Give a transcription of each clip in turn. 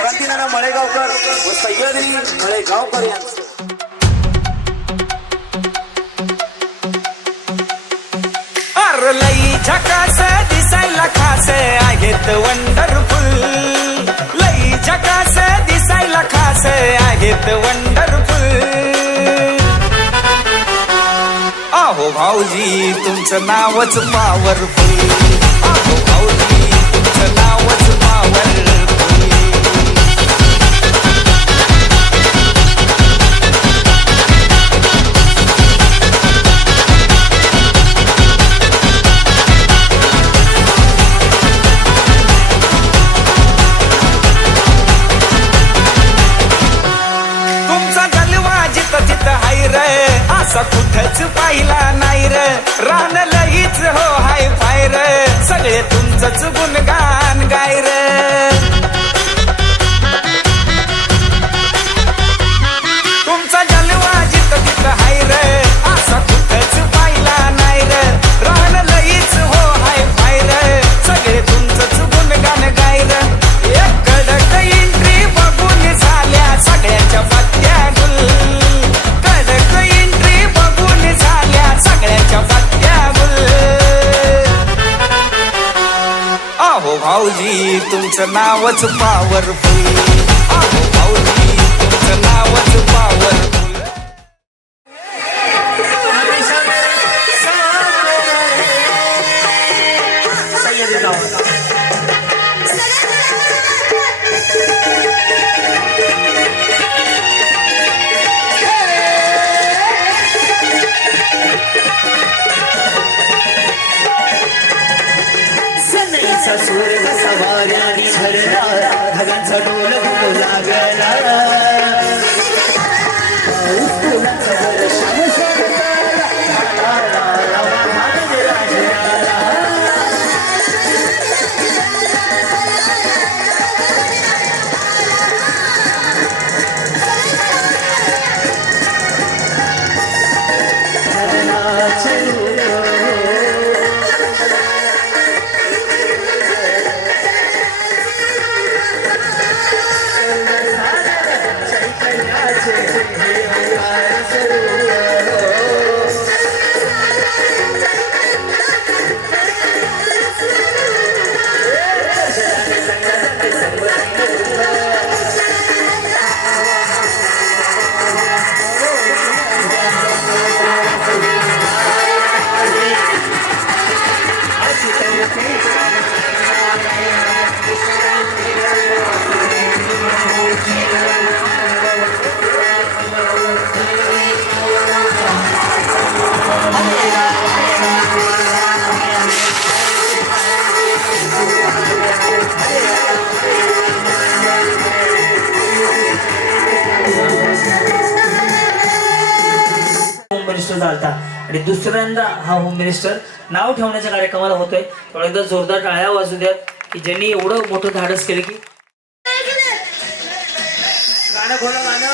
क्रांतीनाना मळेगावकर व सह्याद्री मळेगावकर यांचं लई झकास दिसायला खास आहेत वंडरफुल लई झकास दिसायला खास आहेत वंडरफुल आहो भाऊजी तुमचं नावच पॉवरफुल आहो भाऊजी तुमचं नावच पॉवरफुल असा कुठंच पाहिला नाही र रान लईच हो हाय फाय र सगळे तुमचंच गुणगान गाय र तुमचा जलवा जिथं तिथं हाय र असा कुठंच पाहिला नाही र रान लईच हो हाय फाय र सगळे तुमचंच गुणगान गाय र एक कडक एंट्री बघून झाल्या सगळ्यांच्या पत्त्या गुल सगळ्यांच्या पत्त्या गुल आहो भाऊजी तुमचं नावच पॉवरफुल आहो भाऊजी तुमचं नावच पॉवरफुल स्वर्ग सवाऱ्यानी झरला ढगांचा डोल घुमू लागला झालता आणि दुसऱ्यांदा हा होम मिनिस्टर नाव ठेवण्याच्या कार्यक्रमाला होतोय. त्यामुळे एकदा जोरदार टाळ्या वाजू द्यात की ज्यांनी एवढं मोठं धाडस केलं की गाणं खोला गाणं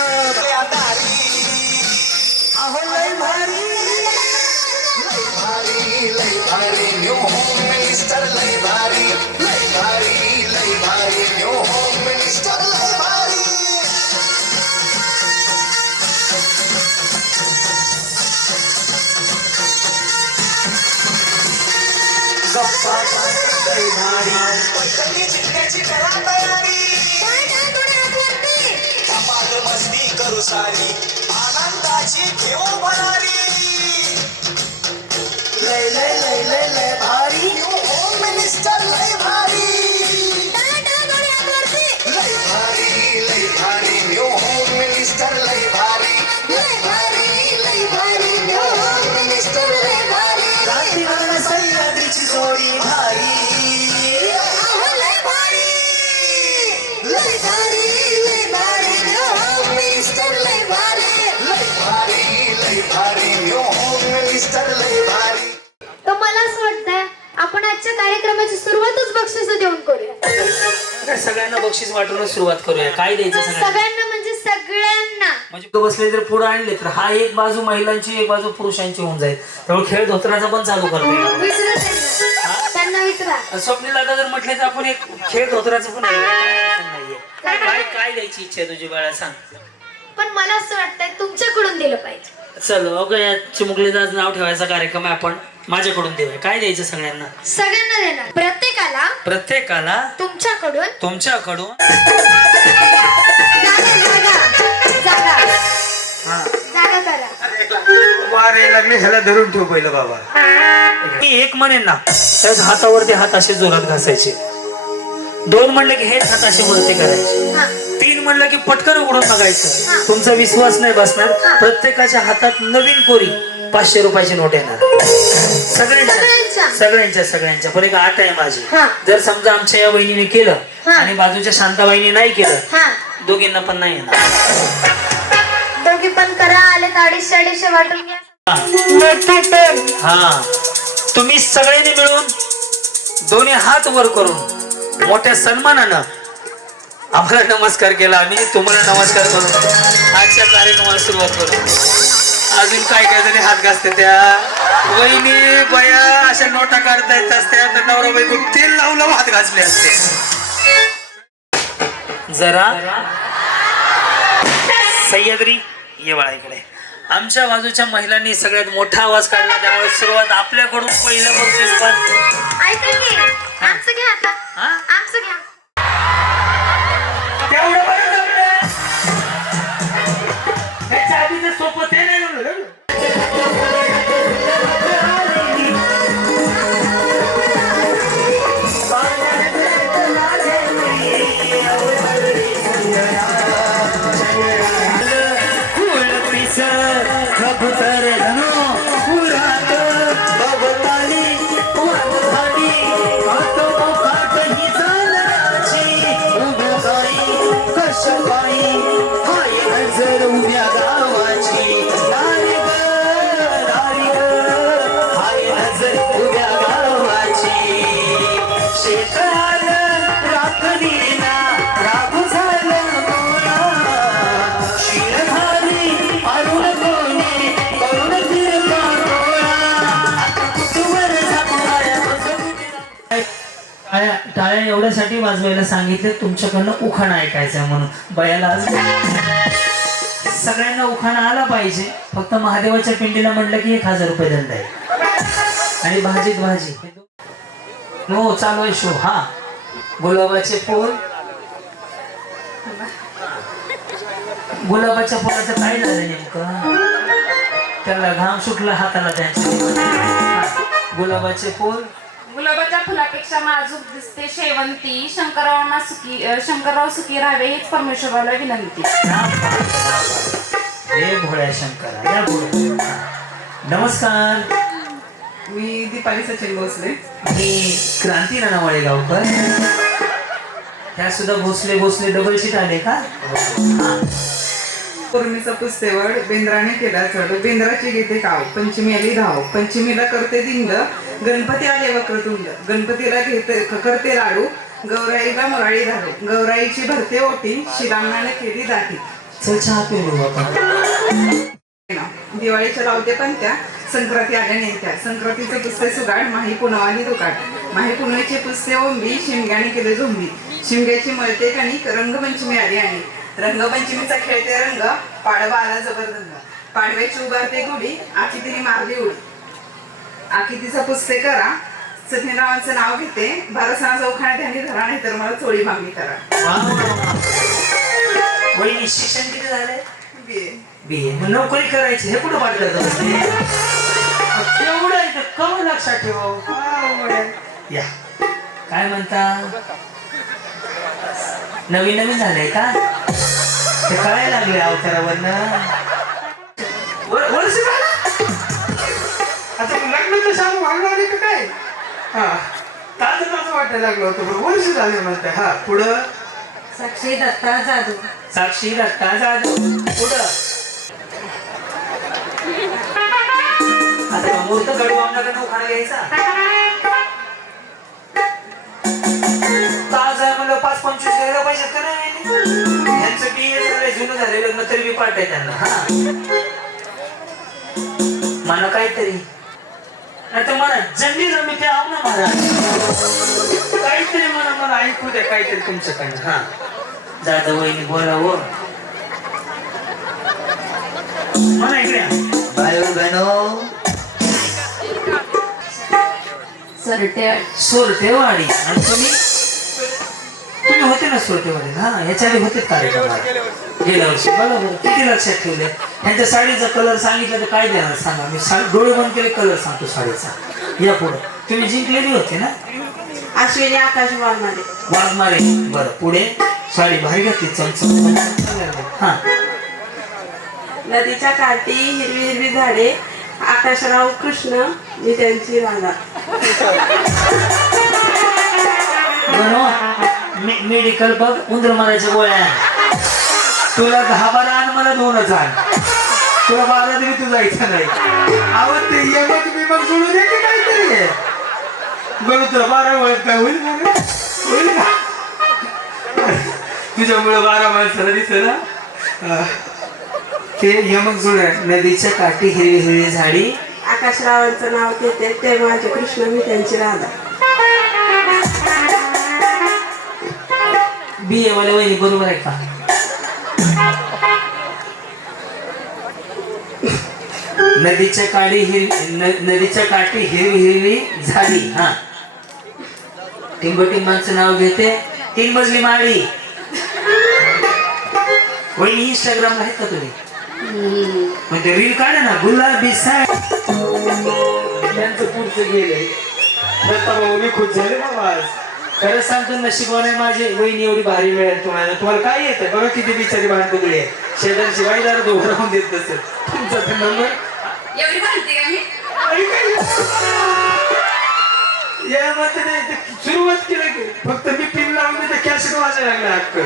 मस्ती करू सारी आनंदाची घेऊ भरारी लय लय लय लय लय भारी होम मिनिस्टर लय भारी लय भारी न्यू होम मिनिस्टर लय भारी लय भारी न्यू होम मिनिस्टर लय भारी क्रांतीनाना सह्याद्रीची जोडी भारी तर मला असं वाटतंय आपण आजच्या कार्यक्रमाची सुरुवातच बक्षीस देऊन करूया. सगळ्यांना बक्षीस वाटूनच सुरुवात करूया. काय द्यायचं सगळ्यांना म्हणजे सगळ्यांना म्हणजे तो बसले जर पुढे आणले तर हा एक बाजू महिलांची एक बाजू पुरुषांची होऊन जाईल. त्यामुळे खेळ धोत्राचा पण चालू करता येईल. त्यांना विचारा. स्वप्नील दादा जर म्हटले तर आपण एक खेळ धोत्राचं पण नाहीये. काय काय द्यायची इच्छा आहे तुझी बाळा सांग. पण मला असं वाटतंय तुमच्याकडून दिलं पाहिजे. चल अगं या चिमुकलीचं आज नाव ठेवायचा कार्यक्रम आहे, आपण माझ्याकडून देऊया. काय द्यायचं सगळ्यांना? सगळ्यांना देणार. प्रत्येकाला तुमच्याकडून तुमच्याकडून हा जागा करा. वारे लागले ह्याला धरून ठेव पहिलं बाबा. मी एक म्हणेन ना त्याच हातावरती हात असे जोरात घासायचे. 2 म्हणलं की हेच हात असे वरती करायचे. हा. 3 म्हणलं की पटकन उघडून बघायचं. तुमचा विश्वास नाही बसणार. प्रत्येकाच्या हातात नवीन कोरी 500 रुपयाची नोट येणार. सगळ्यांच्या पण एक आट आहे माझी. हा. जर समजा आमच्या या वहिनीने केलं हा. आणि बाजूच्या शांताबाईने नाही केलं, हा. दोघींना पण नाही येणार. दोघी पण करा. आले 250-250 वाटून घ्या. हा तुम्ही सगळ्यांनी मिळून दोन्ही हात वर करून मोठ्या सन्मानानं आम्हाला नमस्कार केला. आम्ही तुम्हाला नमस्कार करून आजच्या कार्यक्रमाला सुरुवात करू. अजून काय काय जरी हात घासते त्या वहिनी बया अशा नोटा काढता येत असत्या तर नवरा बायको तेल लावून हात घासले असते. जरा सह्याद्री ये बाळा इकडे. आमच्या बाजूच्या महिलांनी सगळ्यात मोठा आवाज काढला त्यामुळे सुरुवात आपल्याकडून पहिलं बक्षीस पण ऐका की आमचं घ्या आता. हा? आमचं घ्या. तेवढं बरं जमलं. त्याच्या आधीचं सोपं ते नाही जमलं. टाळ्या एवढ्यासाठी वाजवायला सांगितले तुमच्याकडनं उखाणा ऐकायचा म्हणून. बयाला आज सगळ्यांना उखाणा आला पाहिजे. फक्त महादेवाच्या पिंडीला म्हणलं की 1000 रुपये दंड आहे आणि भाजीत भाजी. हो चालू आहे शो. हा गुलाबाचे फूल. गुलाबाच्या फुलाचं काय झालं नेमकं? त्याला घाम सुटला हाताला त्यांच्या. गुलाबाचे फूल. गुलाबाच्या फुलापेक्षा नाजूक दिसते शेवंती. शंकरराव सुखी राहावे हीच परमेश्वराला विनंती. हे भोळ्या शंकरा या भोळ्या. नमस्कार. मी दीपाली सचिन भोसले. मी क्रांती नानावळे गावकर. त्या सुद्धा भोसले डबल शीट आले का? पौर्णिमेचा पुस्तेवड बेंद्राने केला चढ. बेंद्राची घेते काव पंचमी आली धाव. पंचमीला करते दिंड गणपती आले वक्रतुंड. गणपतीला घेते करते लाडू. गौराईला मुराळी धाडू. गौराईची भरते ओटी. शिलांनाने केली दाटी. चहा पिऊ आपण. दिवाळीच्या लावते पण त्या संक्रांती आल्या नेत्या. संक्रांतीचे पुस्ते सुगाड माही पुनवानी दुकाड. माही पुनवेचे पुस्ते ओंबी शिमग्याने केले झोंबी. शिमग्याची मळते कणिक. रंगपंचमी आली आणि रंगपंचमीचा खेळते रंग. पाडवा आला जबरदंग. पाडव्याची उभारते गुढी. आखी तिने मारली उडी. आखी तिचा पुस्ते करा. सत्यनारायणाचं नाव घेते. बारसणाचा उखाणा त्यांनी धरा नाही तर मला चोळी मागणी करा. वहिनी शिक्षण किती झालंय? BA. मग नोकरी करायची हे कुठं वाटलं एवढं आहे तर कम लक्षात ठेव. या काय म्हणता? नवीन झालंय का? ते कळायला लागले अवतारावरनं. वर्ष आता लग्न तर सांगू वागणार का काय? हा ताजं वाटायला लागलं होतं पण वर्ष झाले म्हणते. हा पुढं साक्षी दत्ता जाधव. साक्षी दत्ता जाधव. पुढं आता मूर्त गडू आमच्याकडनं उखाणा घ्यायचा. ताज आहे म्हणलं 5-25 घ्यायला पाहिजेत का नाही? यांचं BA झालंय जुनं झालंय लग्न तरी बी पाठ आहे त्यांना. हा मला काहीतरी नाही तर मला जंगी जमी ते आव ना महाराज. काहीतरी मला ऐकू द्या काहीतरी तुमच्याकडनं. हा जाधव वहिनी बोलावं म्हणा इकडे या. भाई बहनो सोरटेवाडी आणि तुम्ही होते ना सोरटेवाडी हा ह्याच्या आधी होते कार्यक्रमाला गेल्या वर्षी बरोबर किती लक्षात ठेवले त्यांच्या साडीचा कलर सांगितलं तर काय देणार सांगा मी डोळे बंद केले कलर सांगतो साडीचा या पुढे तुम्ही जिंकलेली होते ना अश्विनी आकाश वाघमारे. वाघमारे बरं पुढे साडी भारी घातली चमचम हा नदीच्या काठी हिरवी हिरवी झाडे आकाशराव कृष्ण मी त्यांची राधा. मेडिकल बघ उंदर मारायच्या गोळ्या तुला 10-12 आण मला 2च आण तुला 12 तरी तू जायचं नाही आवड ते ये मग मी मग सोडून दे की काहीतरी बरं तुला 12 वळत काय होईल होईल का तुझ्यामुळे 12 माणसाला दिसत ना ते यमक जुळ नदीच्या काठी हिरवी हिरवी झाडी आकाशरावांचं नाव घेते ते माझे कृष्ण मी त्यांची राधा. BA वाले वहिनी बरोबर आहे का नदीच्या काठी हिरवी हिरवी झाडी हा टिंबटिंबांचं नाव घेते 3 मजली माडी वहिनी इंस्टाग्रामला आहेत का तुम्ही म्हणजे रील काढा ना गुलाबी साडी त्यांचं पुढचं गेलंय दत्ता भाऊ मी खुश झाले ना आज खरंच सांगतो नशिबाने माझी वहिनी एवढी भारी मिळेल तुम्हाला काय येतं बघा किती बिचारी भांडकुदळी आहे शेजारची बाई जरा दोघं राहून देत नसेल तुमचा नंबर एवढी माहिती का मी या म्हणते सुरुवात केली की फक्त मी पिन लावून ते कॅसेट वाजायला लागला हक्क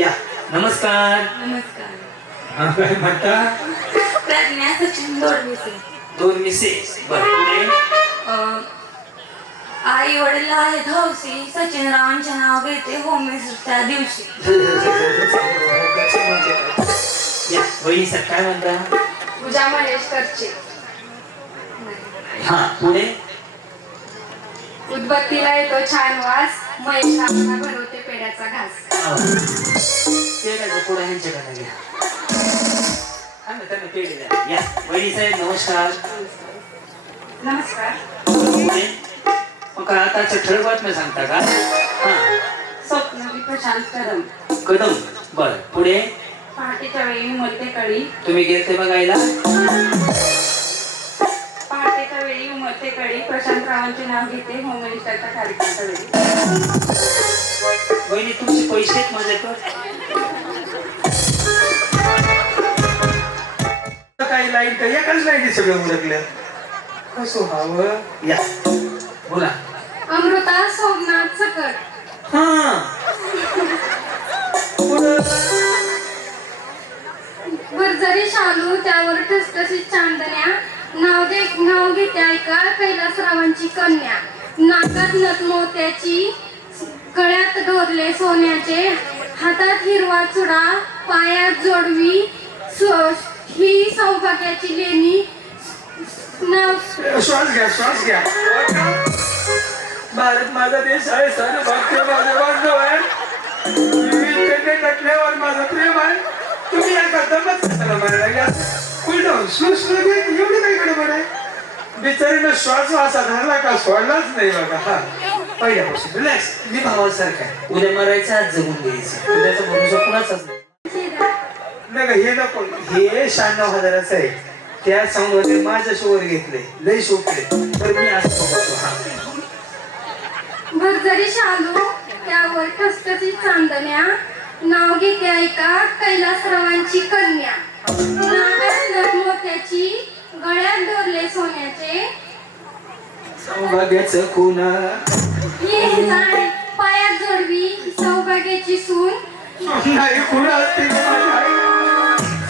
या नमस्कार नमस्कार काय म्हणता प्रज्ञा सचिन दोडमिसे 2 मिसेस बरं पुढे आई वडील आहेत हौसी सचिनरावांचे नाव घेते होमेच्या दिवशी. या वहिनी सर काय म्हणता पूजा महेशकरचे हा पुढे उदबत्तीला येतो छान वास महेश काका बनवते पेड्याचा घास. ते काय पुढे ह्यांच्याकडे घ्या त्यांना पेढे द्या या वहिनी साहेब नमस्कार नमस्कार. पुढे मग आताच्या ठळक बातम्या सांगता का हा स्वप्नवी प्रशांत कदम. कदम बर पुढे पहाटेच्या वेळी उमलते कळी तुम्ही गेलते बघायला पहाटेच्या वेळी उमलते कळी प्रशांतरावांचे नाव घेते होममिनिस्टरच्या कार्यक्रमाच्या वेळी. वहिनी तुमचे पैसे आहेत माझ्याकडे काही लाईन तर एकाच लाईन सगळं उडकलं कसं व्हावं या बोला अमृता सोमनाथ सकट हा भरजरी शालू त्यावर ठसठसीत चांदण्या नाव घेते ऐका कैलासरावांची कन्या नाकात नथ मोत्याची गळ्यात डोरले सोन्याचे हातात हिरवा चुडा पायात जोडवी ही सौभाग्याची लेणी नाव श्वास घ्या भारत माझा देश आहे सर भक्त माझे बांधव आहे विविधतेने नटल्यावर माझं प्रेम आहे तुम्ही या कदमच कशाला म्हणायला लागला कुठं स्लो एवढी काही गडबड आहे बिचारीनं श्वास असा धरला का सोडलाच नाही बघा हा पहिल्यापासून रिलॅक्स मी भावासारखा आहे उद्या मरायचं आज जगून घ्यायचं उद्याचा भरोसा कुणाचाच नाही हे नको हे 96,000 आहे त्या साऊंड माझ्या शोवर घेतले लय शोकले तर मी असं बघतो हा भरजरी शालू त्यावर ठसठसीत चांदण्या नाव घेते ऐका कैलासरावांची कन्या नाकात नथ मोत्याची गळ्यात डोरले सोन्याचे सौभाग्याचं खुना ही झाडे पायात जोडवी सौभाग्याची सून नाही खुना असते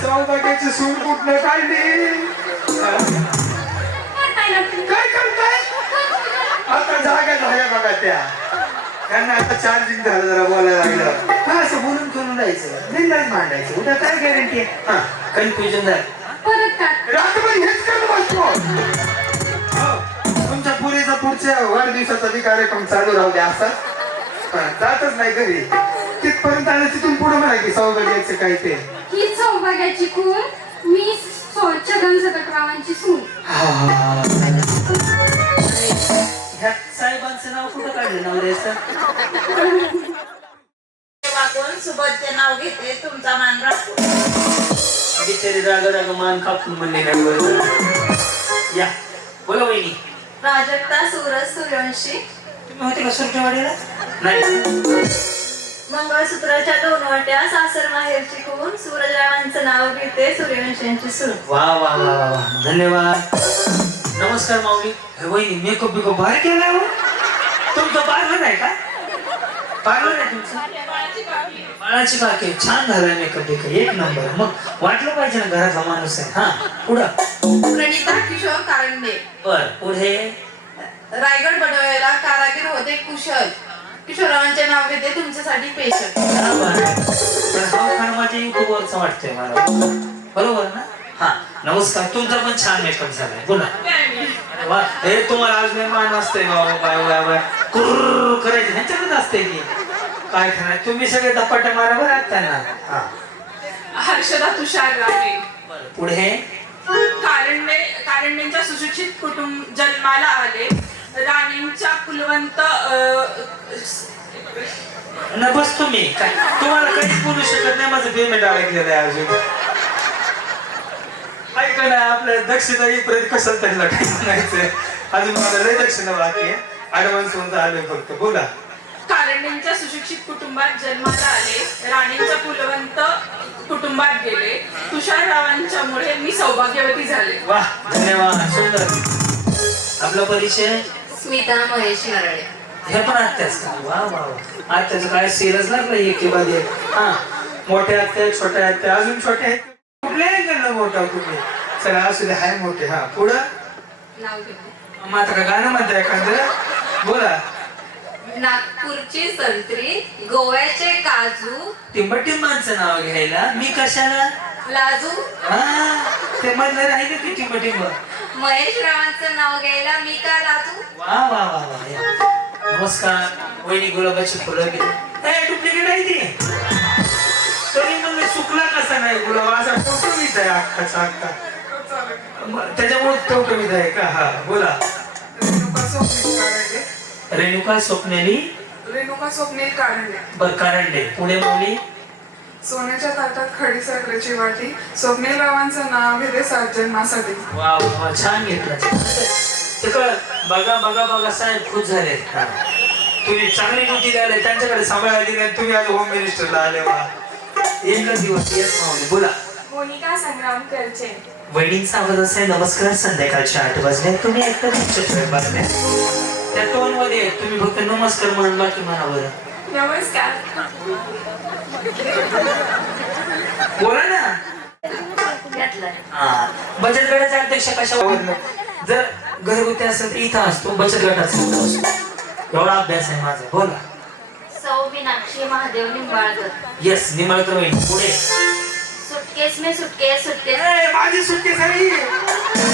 सौभाग्याची सून कुठलं काढली काय करताय आता जागा बघा त्यांना आता चार्जिंग झालं जरा बोलायला लागलं हा असं बोलून करून जायचं निर्णय मांडायचं उद्या काय गॅरंटी आहे हा कन्फ्युजन झालं परत का रात्रभर हेच करत बसतो तुमच्या पुरीचा पुढच्या वाढदिवसाचा बी कार्यक्रम चालू राहू द्या असा जातच नाही घरी तिथपर्यंत आलं तिथून पुढे म्हणा की सौभाग्याचं काय ते ही सौभाग्याची खून मी छगन सकटरावांची सून. ह्या साहेबांचं नाव कुठं काढलं नवऱ्याचं? वागून सुबोधचे नाव घेते तुमचा मान राखतो. बिचारी राग राग मान कापून म्हणले नाही बरोबर. या बोला वहिनी. प्राजक्ता सूरज सूर्यवंशी. तुम्ही होते का सुरटेवाडीला? नाही. मंगळसूत्राच्या 2 वाट्या सासर माहेरची खून सूरजरावांचं नाव घेते सूर्यवंशांची सून. वा वा वा वा वा धन्यवाद. नमस्कार माऊली. हे वहिनी मेकअप बिकअप भारी केलाय हो. तुमचं पार्लर आहे का? पार्लर आहे तुमचं? बाळाची काकी. छान झालाय मेकअप बिकअप एक नंबर. मग वाटलं पाहिजे ना घराचा माणूस आहे. हा पुढं. प्रणिता किशोर कारंडे. बर पुढे. रायगड बनवायला कारागीर होते कुशल. किशोररावांचे नाव घेते तुमच्यासाठी पेशल. पण हा खान माझ्या युट्यूबवरचा वाटतंय मला. बरोबर ना? हा नमस्कार. तुमचा पण छान मेकअप झालाय. बोला. वा हे तुम्हाला आज मेहमान असते बाबा. बाय बाय बाय कुर्र करायचे ह्यांच्याकडे असते की काय खाणार. तुम्ही सगळे धपाटे मारा बरं आता ना. हा हर्षदा तुषार राणे. पुढे. कारंडेंच्या सुशिक्षित कुटुंब जन्माला आले. राणींच्या कुलवंत न बस तुम्ही काय तुम्हाला काहीच बोलू शकत नाही. माझं पेमेंट अडकलेलं आहे अजून. ऐका ना आपल्या दक्षिणा येईपर्यंत कसं त्याला काही म्हणायचंय. अजून मला लय दक्षिणा बाकी आहे. ऍडव्हान्स होऊन आले फक्त. बोला. कारंडेंच्या सुशिक्षित कुटुंबात जन्माला आले. राणींच्या कुलवंत कुटुंबात गेले. तुषाररावांच्या मुळे मी सौभाग्यवती झाले. वा धन्यवाद. सुंदर. आपला परिचय. स्मिता महेश नरळे. हे पण आत्याच का? वा वा वा. आत्याचं काय सिरस लागलं एक बाद एक. हा मोठ्या आत्या छोट्या आत्या अजून छोट्या आहेत. कुठल्याही कडनं मोठा तुम्ही. चला असू दे हाय मोठे. हा पुढं. नाव घेते. मग आता का गाणं म्हणताय एखादं? बोला. नागपूरची संत्री गोव्याचे काजू टिंबटिंबांचं नाव घ्यायला मी कशाला? लाजू. हा ते मधलं राहिले की टिंबटिंब. महेश रावांचं नाव घ्यायला मी का लाजू. वा वा वा वा या. नमस्कार. वहिनी गुलाबाची फुलं गेली डुप्लिकेट आहे ती. तरी म्हणलं सुकला कसा नाही गुलाब असा टवटवीत आहे अख्खाचा अख्खा. त्याच्यामुळे टवटवीत आहे का? हा बोला. रेणुका स्वप्नेली. रेणुका स्वप्नील कारंडे. बर कारंडे. पुढे माऊली. सोन्याच्या ताटात खडी साखरेची वाटी. स्वप्नील रावांचं नाव घेते 7 जन्मासाठी. वा वा छान घेतलं. तिकडं बघा बघा बघा साहेब खुश झाले. तुम्ही चांगली ड्युटी द्यायला त्यांच्याकडे सांभाळायला दिली. तुम्ही आज होम मिनिस्टरला आले. वा एकच दिवस. येस माऊली. बोला. मोनिका संग्राम करचे. वहिनींचा आवाज असा आहे. नमस्कार. संध्याकाळच्या 8 वाजले. तुम्ही एकतर बसल्या त्या टोन मध्ये तुम्ही फक्त नमस्कार म्हणून बाकी म्हणा बरं. नमस्कार. बोला ना. हा बचत गटाचे अध्यक्ष कशावर? जर घरगुती असेल तर इथं असतो. बचत गटाचा एवढा अभ्यास आहे माझा. बोला. सौ मीनाक्षी महादेव निंबाळकर. येस निंबाळकर वहिनी. पुढे. सुटकेस में सुटकेस सुटकेस. माझी सुट्टी खरी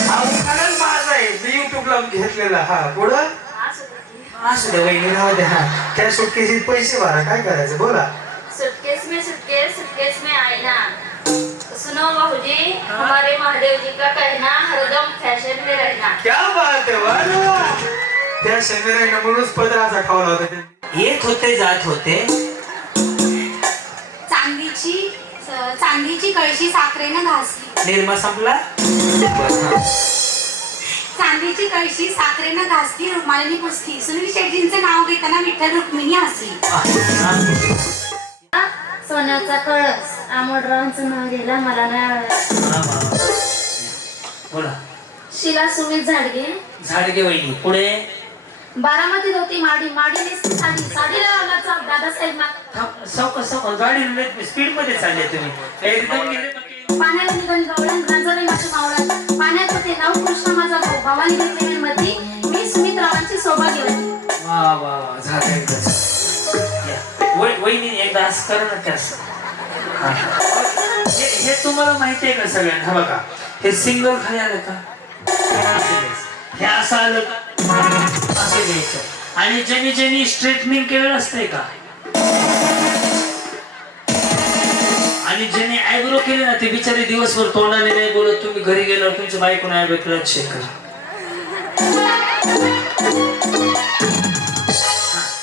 माझा आहे. मी युट्यूबला घेतलेला. हा पुढं. असू दे वहिनी राहू दे. हा त्या सुटकेचे पैसे भरा. काय करायचं? बोला. सुटकेस में आईना. सुनो बाबूजी हमारे महादेव जी का कहना हरदम फैशन में रहना. क्या बात आहे. वा त्या शनिवारी म्हणूनच पदराचा खावला होता त्यांनी. येत होते जात होते. चांदीची कळशी साखरेनं घासली. निर्मा संपला. चांदीची कळशी साखरेनं घासली. रुक्मालिनी पुसली. सुनील शेट्टींचं नाव घेताना विठ्ठल रुक्मिणी हसली. सोन्याचा कळस आमोडरावांचं नाव घ्यायला मला नाही आवडत. बोला. शिला सुमित झाडगे. झाडगे वहिनी. पुढे. बारामतीत होती माडी. माडीने साडीला लावला चाप. दादासाहेब गाडी स्पीड मध्ये चालले तुम्ही. एकदम पाण्यात निघून गवळण गांजावे माझ्या मावळण. पाण्यात होते नाव कृष्ण माझा भाऊ. भावानी घेतलेल्या मध्ये मी सुमित रावांची सौभाग्यवती. वा वा वा झालं एकदाच. वहिनी एकदा असं करा ना. त्यास हे तुम्हाला माहिती आहे का सगळ्यांना? हा बघा हे सिंगल खाली आलं का? हे असं आलं का? असं घ्यायचं. आणि ज्यांनी ज्यांनी स्ट्रेटनिंग केलेलं असतंय का, आणि ज्यांनी आयब्रो केले ना ते बिचारे दिवसभर तोंडाने नाही बोलत, तुम्ही घरी गेल्यावर तुमच्या बायकोने आयब्रो केला चेक करा.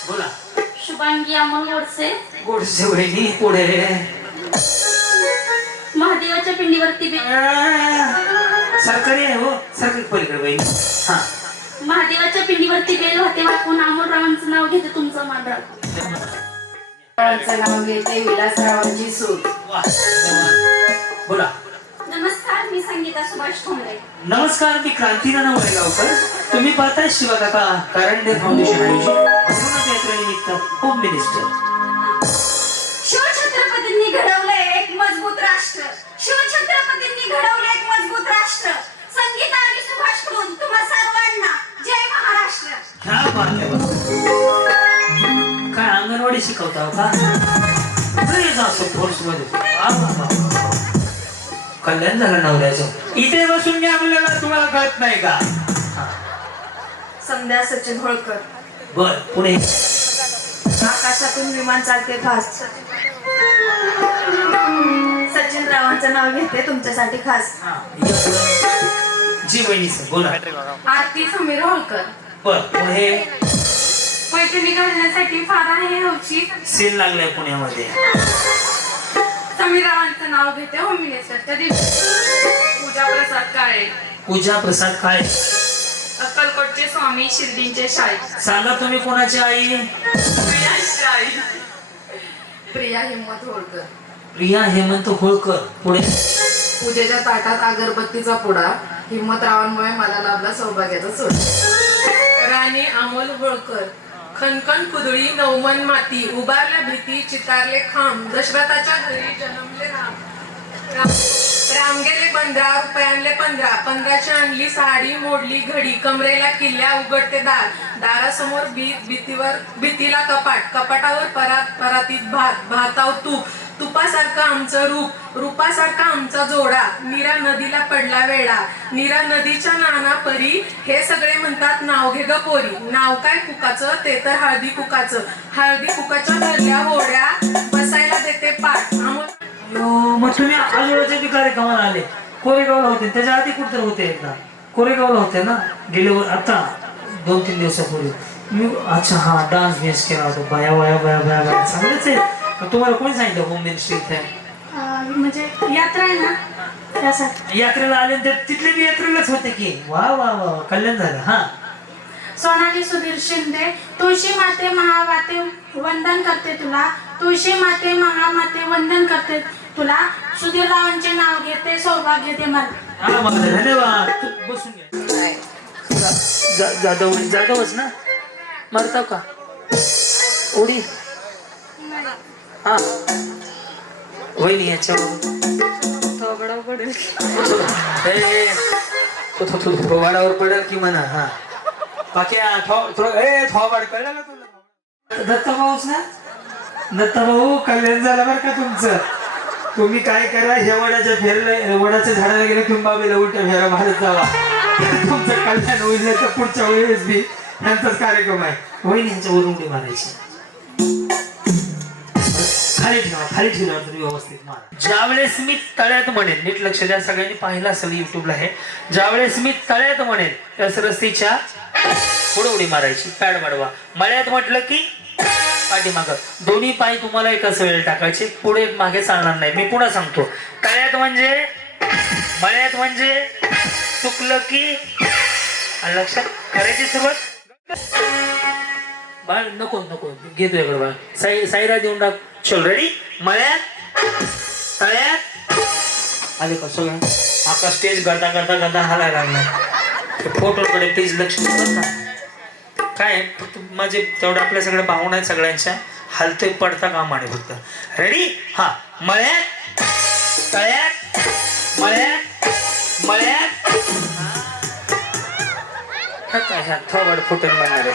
बोला. शुभांगी अमोल गोडसे. गोडसे वहिनी पुढे. महादेवाच्या पिंडीवरती सरकारी आहे हो, सरकारी पलीकडे वहिनी. हा. महादेवाच्या पिंडीवरती बेल होते वाकून अमोलरावांचं नाव घेते तुमचं मान राखून. नाव घेते विलासरावांची सूट. बोला. नमस्कार, मी संगीता सुभाष ठोंबरे. नमस्कार, मी क्रांतीनाना वळगावकर. तुम्ही पाहताय शिवकाका कारंडे फाउंडेशन आयोजित भ्रूण यात्रेनिमित्त होम मिनिस्टर. शिवछत्रपतींनी घडवलंय एक मजबूत राष्ट्र. शिवछत्रपतींनी घडवलं एक मजबूत राष्ट्र. संगीता आणि सुभाष कडून तुम्हा सर्वांना जय महाराष्ट्र. क्या बात आहे बघ. काय अंगणवाडी शिकवता का? कल्याण झालं नवऱ्याचं. इथे बसून मी आपल्याला तुम्हाला कळत नाही का? संध्या सचिन होळकर. बर, पुढे. आकाशातून विमान चालते फास्ट. सचिन रावांचं नाव घेते तुमच्यासाठी खास. जी वहिनी सर बोला. आरती समीर होळकर. बर, पुढे. पैठणी घालण्यासाठी फार आहे हौशी. सेल लागलाय पुण्यामध्ये. समीरावांचं नाव घेते होम मिनिस्टरच्या दिवशी. पूजा प्रसाद काळे. पूजा प्रसाद काय? अक्कलकोटचे स्वामी, शिर्डींचे शाही. सांगा तुम्ही कोणाची आई? प्रियांची आई. प्रिया हिम्मत होळकर. प्रिया हेमंत होळकर. पुढे. पूजेच्या ताटात अगरबत्तीचा पुडा. हिम्मतरावांमुळे मला लाभला सौभाग्याचा सोड. राणी अमोल होळकर. खनखन कुदळी नवमन माती. उभारल्या भीती चितारले खांब. दशरथाच्या घरी जन्मले राम. राम गेले 15 रुपयांले 15. 15ची आणली साडी, मोडली घडी. कमरेला किल्ल्या उघडते दार. दारासमोर भीतीला कपाट. कपाटावर परातीत भात. भातावर तूप. तुपासारखं आमचं रूप. रूपासारखा आमचा जोडा. नीरा नदीला पडला वेडा. नीरा नदीच्या नाना परी. हे सगळे म्हणतात नाव घे ग पोरी. नाव काय कुकाचं, ते तर हळदी कुकाचं. हळदी कुकाच्या भरल्या होड्या. बसायला देते पाठ. मग तुम्ही आजोबाच्या बी कार्यक्रमाला आले. कोरेगावला होते, त्याच्या आधी कुठतर होते एकदा. कोरेगावला होते ना गेल्यावर, आता 2-3 दिवसापूर्वी. मी अच्छा हा डान्स बेस केला होता. बाया बाया बाया बाया बाया चांगलंच आहे. तुम्हाला कोणी सांगितलं होम मिनिस्ट्री इथे? म्हणजे यात्रा आहे ना त्यासाठी. यात्रेला आले तर तिथले बी यात्रेलाच होते की. वा वा वा, कल्याण झालं. हा. सोनाली सुधीर शिंदे. तुळशी माते महामाते वंदन करते तुला. तुळशी माते महामाते वंदन करते तुला. सुधीर रावांचे नाव घेते सौभाग्य दे मला. हा बघा, धन्यवाद. तू बसून घ्या. जाधवच ना मारता का उडी? हा वहिनी याच्यावर वाडावर पडेल की म्हणा. हा बाकी थोबाड कळलं ना तुला? दत्ता भाऊच ना? दत्ता भाऊ कल्याण झालं बरं का तुमचं. तुम्ही काय करा, ह्या वडाच्या झाडाला गेले तुम्ही बाबीला उलट्या फेरा मारत जावा. तुमचं कल्याण होईल. तर पुढच्या वेळेस बी यांचाच कार्यक्रम आहे. वहिनी यांच्यावरून उडी मारायची. खाली ठेवा तुम्ही व्यवस्थित मारा. ज्यावेळेस मी तळ्यात म्हणेन, नीट लक्ष द्या, सगळ्यांनी पाहिलं असेल युट्यूबला आहे. ज्यावेळेस मी तळ्यात म्हणेन त्याच रस्तीच्या पुढे उडी मारायची. पॅड वाढवा. मळ्यात म्हटलं की पाठीमाग. दोन्ही पाय तुम्हाला एकाच वेळेला टाकायचे. पुढे मागे चालणार नाही. मी पुन्हा सांगतो. तळ्यात म्हणजे, मळ्यात म्हणजे, चुकलं की लक्षात करायची सुरुवात. बाळ नको नको घेतो इकडे बाळ. साईरा देऊन टाक. चल रेडी. मळ्यात, तळ्यात आले का सगळं? आता स्टेज करता करता करता हालायला लागला. फोटोकडे प्लीज लक्ष द्या. काय माझे तेवढं आपल्या सगळ्या भावना आहेत सगळ्यांच्या. हलतोय पडता कामा नये फक्त. रेडी. हा. मळ्यात, तळ्यात, मळ्यात, मळ्यात. काय ह्या थोबड फुटून म्हणणार आहे.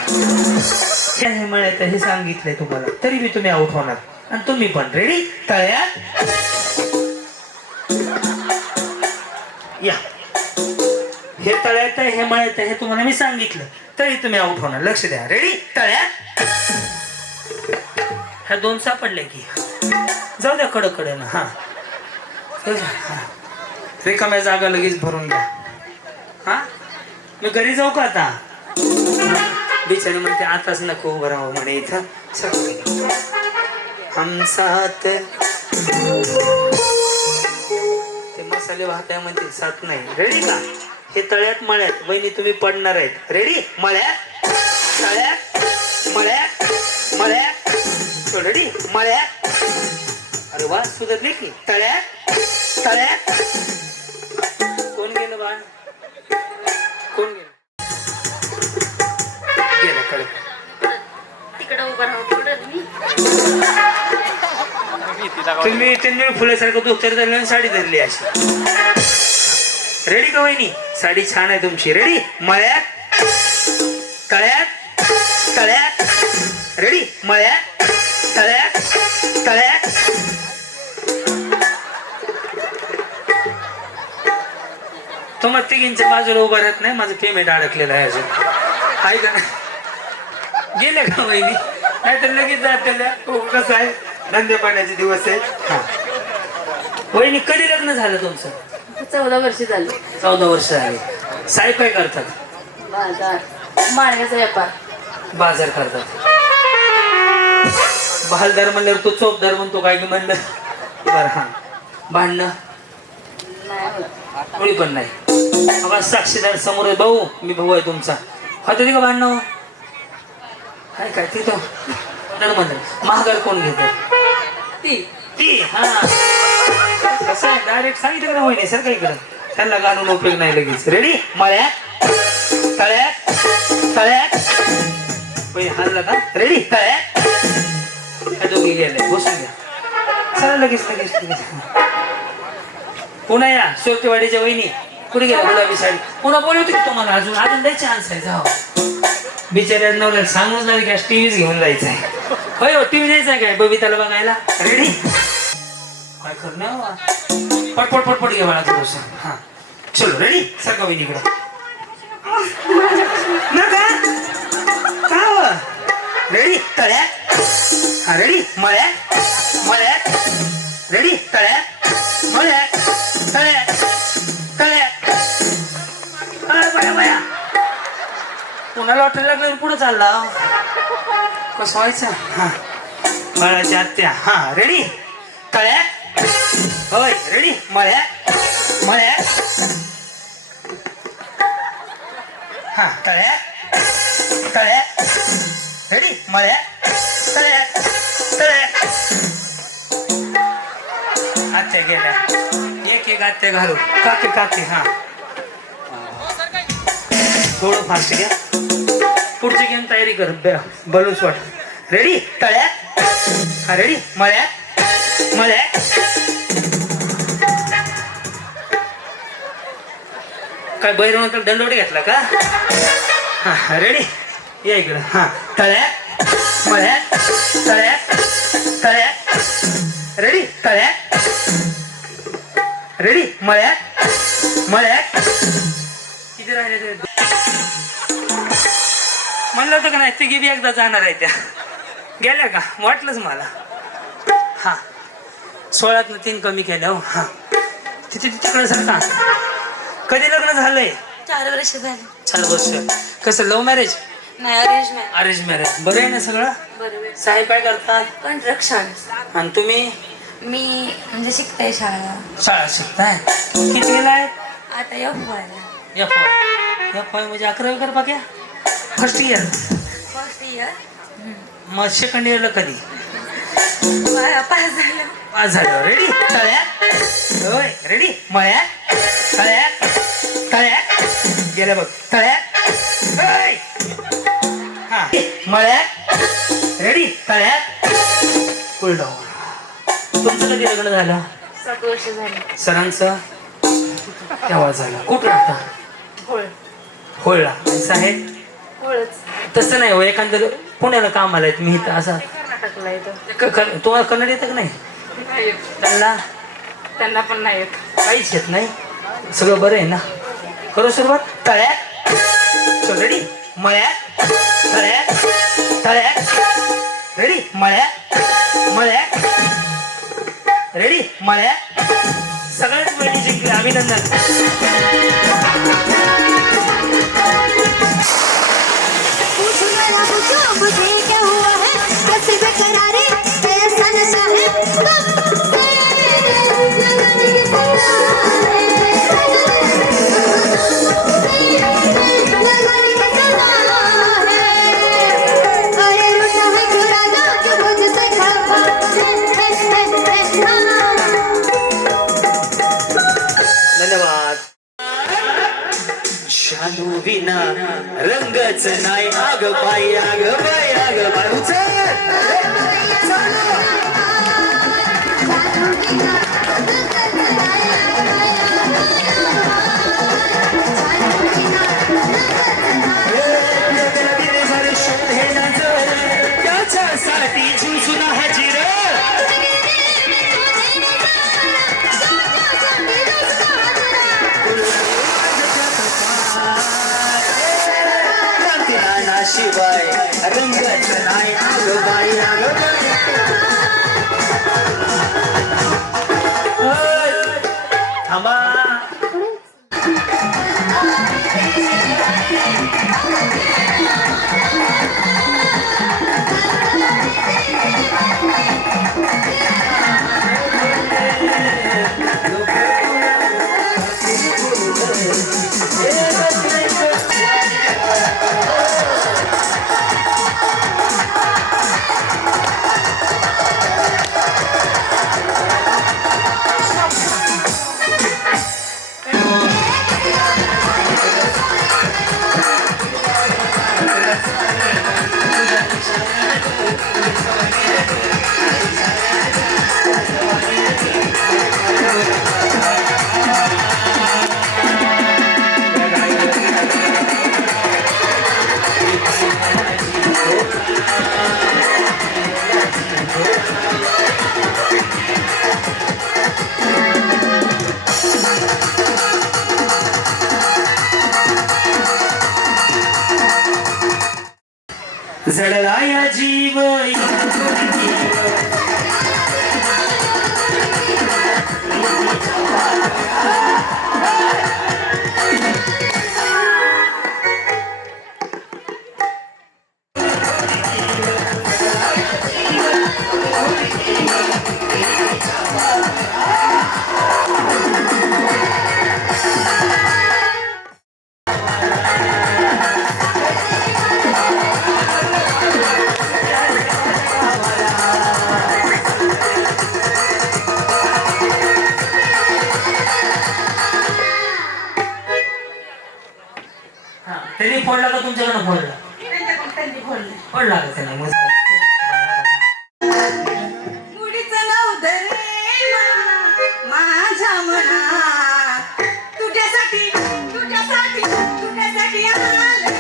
हे मळ्यात हे सांगितलंय तुम्हाला, तरी मी तुम्ही आउट होणार. आणि तुम्ही पण रेडी. तळ्यात या. हे तळ्यात आहे हे मळ्यात आहे हे तुम्हाला मी सांगितलं तरी तुम्ही आउट होणार. लक्ष द्या. रेडी? तळ्यात ह्या दोन सापडले की जाऊ द्या कडकडे ना. हा रिकाम्या जागा लगेच भरून द्या. हा मी घरी जाऊ का आता? बिचारी म्हणते आताच नको उभं राहावं म्हणे इथं. हम साथ ते मसाले भात्या म्हणते साथ नाही. रेडी का? हे तळ्यात मळ्यात वहिनी तुम्ही पडणार आहेत. रेडी? मळ्यात तळ्यात मळ्यात मळ्यात. रेडी? मळ्यात. अरे वा सुधारले की. तळ्यात तळ्यात. कोण गेलं बाळ? कोण गेलं? गेलं कडे. तिकडे उभं राहू पडत मी. तुम्ही त्यांनी फुलासारखं दुखतर धरलं साडी धरली अशी. रेडी का वहिनी? साडी छान आहे तुमची. रेडी? मळ्यात तळ्यात तळ्यात. रेडी? मळ्यात तळ्यात तळ्यात. तो मग तिघींच्या बाजूला उभा राहत नाही. माझं पेमेंट अडकलेलं आहे अजून. आहे का नाही? गेले का वहिनी? नाहीतर लगेच जात. कसं आहे धंदे पाण्याचे दिवस आहे. वहिनी कधी लग्न झालं तुमचं? 14 वर्ष झाली. 14 वर्ष झाली. साहेब काय करतात? बाजार माळव्याचा व्यापार. बाजार करतात. बहालदार म्हणल्यावर तो चोपदार म्हणतो काय की म्हणलं. बरं हा भांडणं कोणी पण नाही. बघा साक्षीदार समोर आहे. भाऊ मी भाऊ आहे तुमचा. होतं का भांडणं? काय काय ती तो म्हणलं महागार कोण घेत? ती हा कसं आहे डायरेक्ट सांगितलं ना वहिनी सर काही करत त्यांना घालून उपयोग नाही लगेच. रेडी? मळ्यात तळ्यात तळ्यात. हाणला का? रेडी? तळ्यात. दोघी गेले बसून घ्या सर लगेच लगेच लगेच. पुन्हा या शेवटेवाडीच्या वहिनी कुठे गेला? गुलाबी साडी. पुन्हा बोलवते की तुम्हाला अजून अजून द्यायचे चान्स आहे. जाऊ बिचाऱ्या नवऱ्याला सांगूच लागले की आज टीव्हीच घेऊन जायचं आहे. होय हो टीव्ही द्यायचा आहे काय बबिताला बघायला? रेडी? काय करणार? पटपट पटपट घे बाळा थोडस. हा चलो रेडी? सरका वहिनीकडे नका का? रेडी? तळ्यात. हा रेडी? मळ्यात मळ्यात. रेडी? तळ्यात मळ्यात तळ्यात तळ्यात. बाया बाया पुन्हा लॉटरी लागल्यावर पुढे चालला कसं व्हायचं? हा मळ्याच्या आत्या. हा रेडी? तळ्यात. होय रेडी? मळ्यात मळ्यात. हा तळ्यात तळ्यात. रेडी? मळ्यात तळ्यात तळ्यात. आत्या गेल्या. एक एक आत्या घालू. काकी काकी. हा थोडं फास्ट घ्या. पुढची गेम तयारी कर. बलून्स वाट. रेडी? तळ्यात. हा रेडी? मळ्यात मळ्यात. काय बैरवंतर दंडवट घेतला का? हा रेडी? या इकडं. हा तळ्यात मळ्यात तळ्यात तळ्यात. रेडी? तळ्यात. रेडी? मळ्यात मळ्यात. किती राहिले ते? म्हणलं होतं का नाही तिघी बी एकदा जाणार आहे त्या. गेल्या का? वाटलंच मला. हा 16तनं 3 कमी केल्या. हो हा तिथे तिकडे सरका. कधी लग्न झालंय? 4 वर्ष झाली. 4 वर्ष. कसं लव्ह मॅरेज? नाही अरेंज मॅरेज. Arrange marriage. बरं आहे ना सगळं? बरोबर. साहेब काय करतात? कंस्ट्रक्शन. आणि तुम्ही? मी म्हणजे शिकते शाळा. शाळा शिकताय. किती गेलाय? आता एफ एफ म्हणजे 11वी कर बाक्या. First year. First year. मग सेकंड इयरला कधी? पास झालं. पास झालं. रेडी? तळ्यात. होय रेडी? मळ्यात तळ्यात तळ्यात. गेल्या बघ. तळ्यात. हा मळ्यात. रेडी? तळ्यात. Cool down. तुमचं कधी लग्न झालं? 7 वर्ष झाली. सरांचं तेव्हा झालं. कुठं राहता? होळला. साहेब तसं नाही हो. एखादं पुण्याला कामाला आहेत. मी इथं असं कर्नाटकला येतो. तुम्हाला कन्नड येतं का नाही? त्यांना त्यांना पण नाही येत. काहीच येत नाही. सगळं बरं आहे ना? करू सुरुवात. तळ्यात चल रेडी, मळ्यात तळ्यात तळ्यात रेडी, मळ्यात रेडी, मळ्यात. सगळ्याच वेळी जिंकले, अभिनंदन. मुझे क्या हुआ है कैसे बेकरारी ऐसा नशा है अरे रुका है छोरा जो जो मुझसे खफा धन्यवाद. शालू विना रंगच नाही, आग बाई आग बाई आग बाई. त्याच्यासाठी झुंजून हजीर. शिवाय रंगच नाही, आग बाई आग बाई. थांबा. जडला या जीव त्यांनी फोडला का तुमच्याकडनं फोडला? फोडला का त्याला? मुडीचं नाव धरे माझ्या मना तुझ्यासाठी तुझ्यासाठी तुझ्यासाठी आले.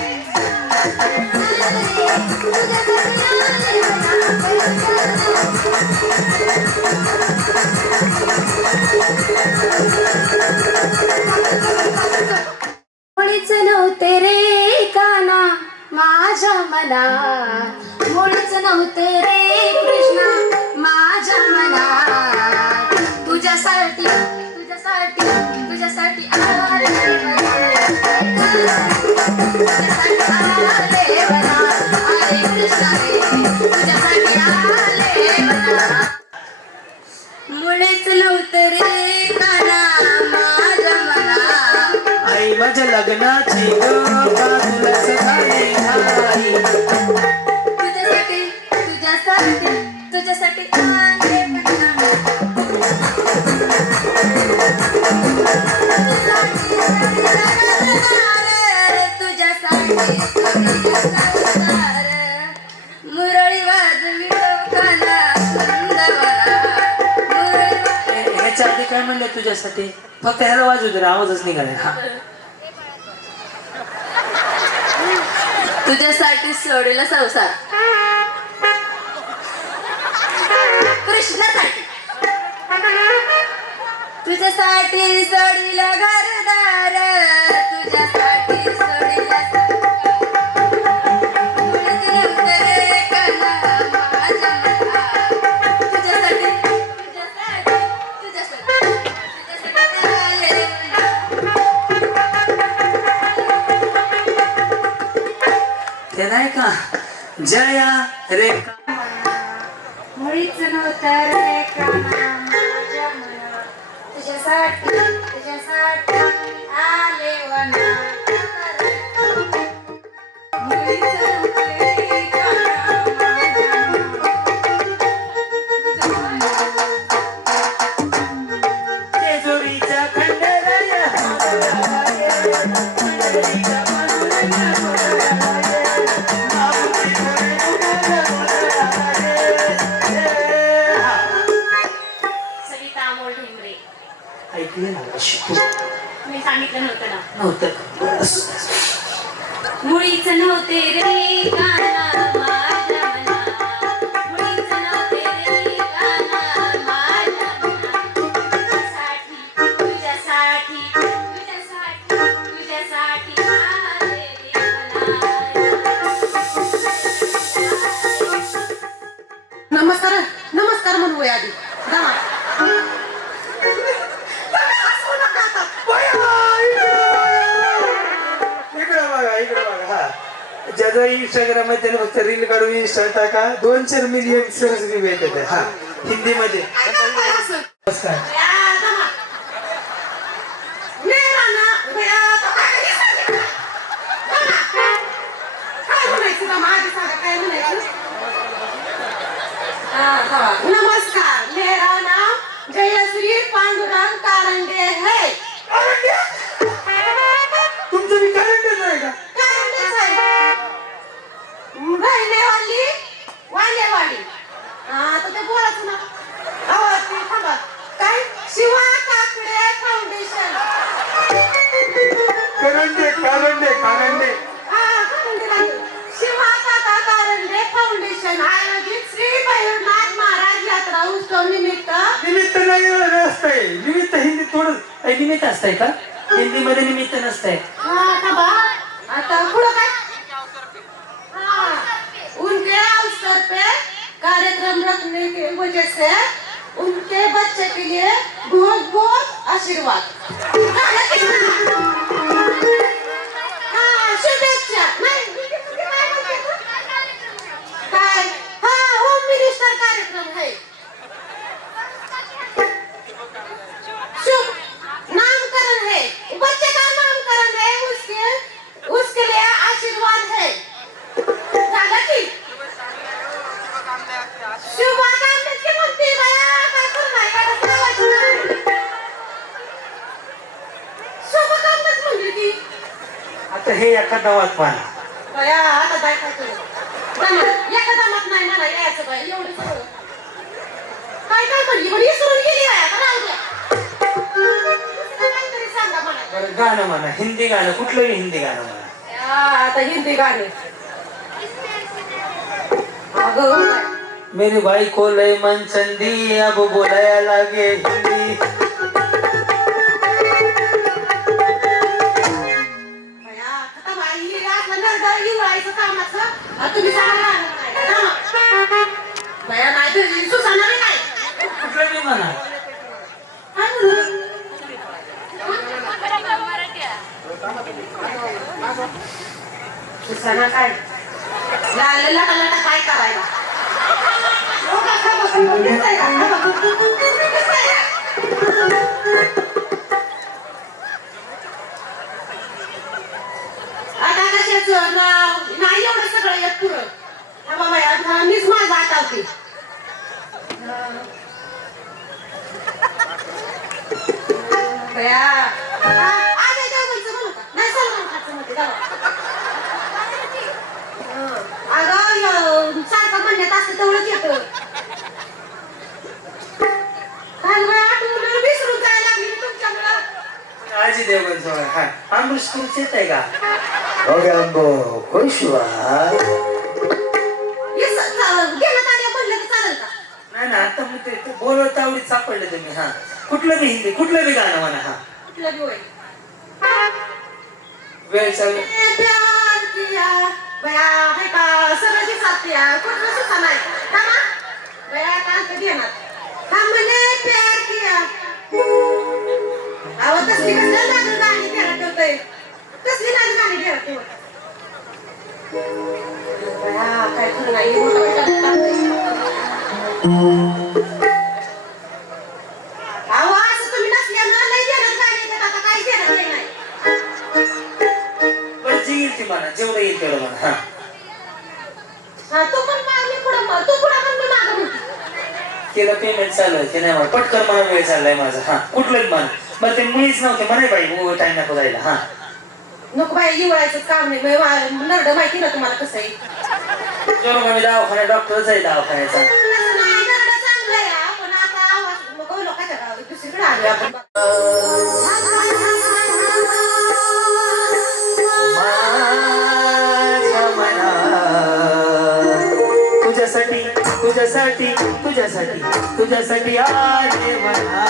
मुळीच नव्हते रे काना माझ्या मना मुळीच नव्हते रे कृष्णा माझ्या मना तुझ्यासाठी तुझ्यासाठी तुझ्यासाठी आले बना अरे कृष्णा रे तुझ्यासाठी आले बना. मुळीच नव्हते रे काना माझ्या मना आई माझ्या लग्नाची बाजूलाच झाली आई. तुझ्यासाठी तुझ्यासाठी तुझ्यासाठी आले बना. तुझ्यासाठी मुरळी वाजवी लोकांना ह्याच्या आधी काय म्हणलं तुझ्यासाठी? फक्त ह्याला वाजू दे, आवाजच निघाला. हा तुझ्यासाठी सोडला संसार कृष्णासाठी तुझ्यासाठी सोडला घरदार तुझ्या नाही का जया रेखा मुळीच नव्हतं रे काना माझ्या मना तुझ्यासाठी आले वना मुळीच नव्हतं रे काना माझ्या जेजुरीच्या खंडेराया सविता अमोल ढेंगरे. ऐकले ना मी सांगितलं नव्हतं ना. नव्हतं मुळीच नव्हते रे काना माझ्या मना मुळीच नव्हते रे काना माझ्या मना तुझ्यासाठी आले रे मना. नमस्कार म्हणू आधी जावा. इकडे बघा हा ज्याचा इंस्टाग्राम आहे त्याने फक्त रील काढून इंस्टा टाका 2-4 मिलियन सर्च भेटत हा हिंदीमध्ये. नमस्कार. नमस्कार, मेरा नाम जयश्री पांडुरंग कारंडे है. तुमचं मी करंटच आहे का? कारंडेच आहे. रहने वाली वालेवाडी. तर ते बोलायचं ना. ते थांबा. काय? शिवा काकडे फाउंडेशन. करंडे शिवा काका कारंडे फाउंडेशन आयोजित श्री भैरवनाथ महाराज यात्रा उत्सव निमित्त नाही असतंय निमित्त हिंदी थोडं निमित्त असतंय का हिंदीमध्ये निमित्त नसतंय आता पुढं काय उनके अवसर पे कार्यक्रम रखने की वजह से उनके बच्चे के लिए बहुत बहुत आशीर्वाद. शुभेच्छा. काय होम मिनिस्टर कार्यक्रम है. शुभ नामकरण है. बच्चे का नामकरण है उसके लिए आशीर्वाद है. झालं की शुभकामनाची म्हणते बाया काय करणार शुभकामनाच म्हणली ती आता हे एका गावात पाहा बाया आता काय करतो एका दामात नाही मला यायचं बाय एवढं सगळं काय म्हणली पण विसरून गेली बाया आता राहू द्या. काहीतरी सांगा मला. बरं गाणं म्हणा हिंदी गाणं कुठलंही हिंदी गाणं म्हणा. आता हिंदी गाणे अगं मेरी भाई को लय मन चंदी अब बोलाया लागे हिंदी. तुम्ही बया नाही सुसाना काय कुठलं बी म्हणा सुसाना काय लाल लटा काय करायला आता कशाचं नाव नाही एवढं सगळं येत पुरं बाबा मीच माझं आठवते. नाही सलमान खानचं म्हणते अगं सारखं म्हणण्यात असतं तेवढंच येतं. आठवून विसरून जायला लागली तुमच्यामुळं. आजी देवगण जवळ हा अमृत तुमचं येत आहे का खुश नाही ना आता मग ते बोलवता आवडीत सापडले तुम्ही हा कुठलं बी हिंदी कुठलं बी गाणं म्हणा हा वेळ चालू प्यार किया बया है का सगळं दिसत कुठलं सुद्धा नाही का बया काय घेणार हमने प्यार किया अहो तसली कसली गाणी घेणार ठेवतोय कसली गाणी घेणार ठेवत तिला पेमेंट चालू आहे ते नाही मला पटकन मला वेळ चाललाय माझा हा कुठलंच मन बरं ते मुळीच नव्हते म्हणे बाई हो टाइम नको जायला हा नको बाई जिवायचं काम नाही नरड माहिती ना तुम्हाला कसं आहे जरूर आम्ही दवाखान्यात डॉक्टरच आहे दवाखान्याचा चांगलं आहे पण आता नको लोकांच्या गावात दुसरीकडे आलो आपण तुझ्यासाठी तुझ्यासाठी तुझ्यासाठी तुझ्यासाठी आले म्हणा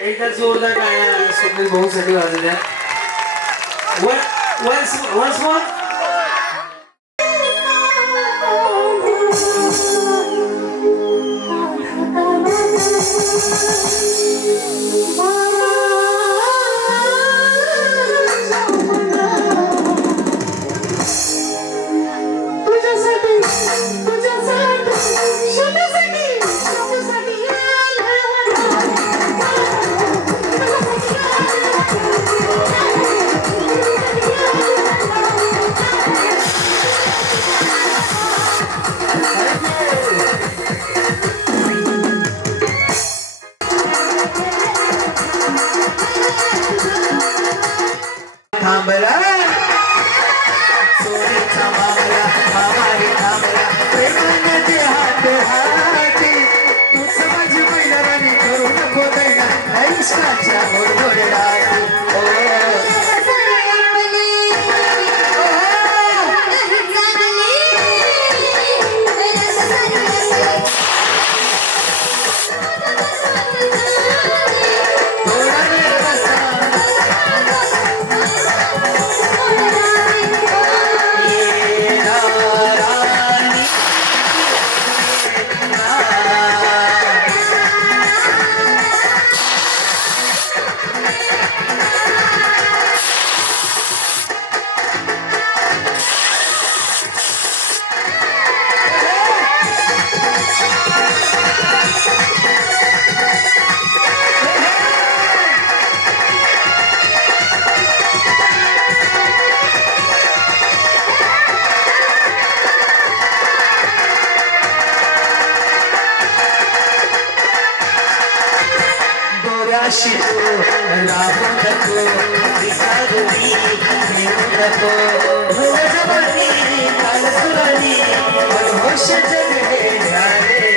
एकदा जोरदार गाणं स्वप्नील भाऊसाठी वाजवल्या वन्स मोर थांबला सोनीचा मामला मामारी थांबला प्रेमाने हात हाती तूच माझी मैदानी करू नको दैना आयुष्याच्या मुरमुरला शिको राहू नको विसारुनी घेऊ नको भोजबनी कालसुरानी मनहोश जगले झाले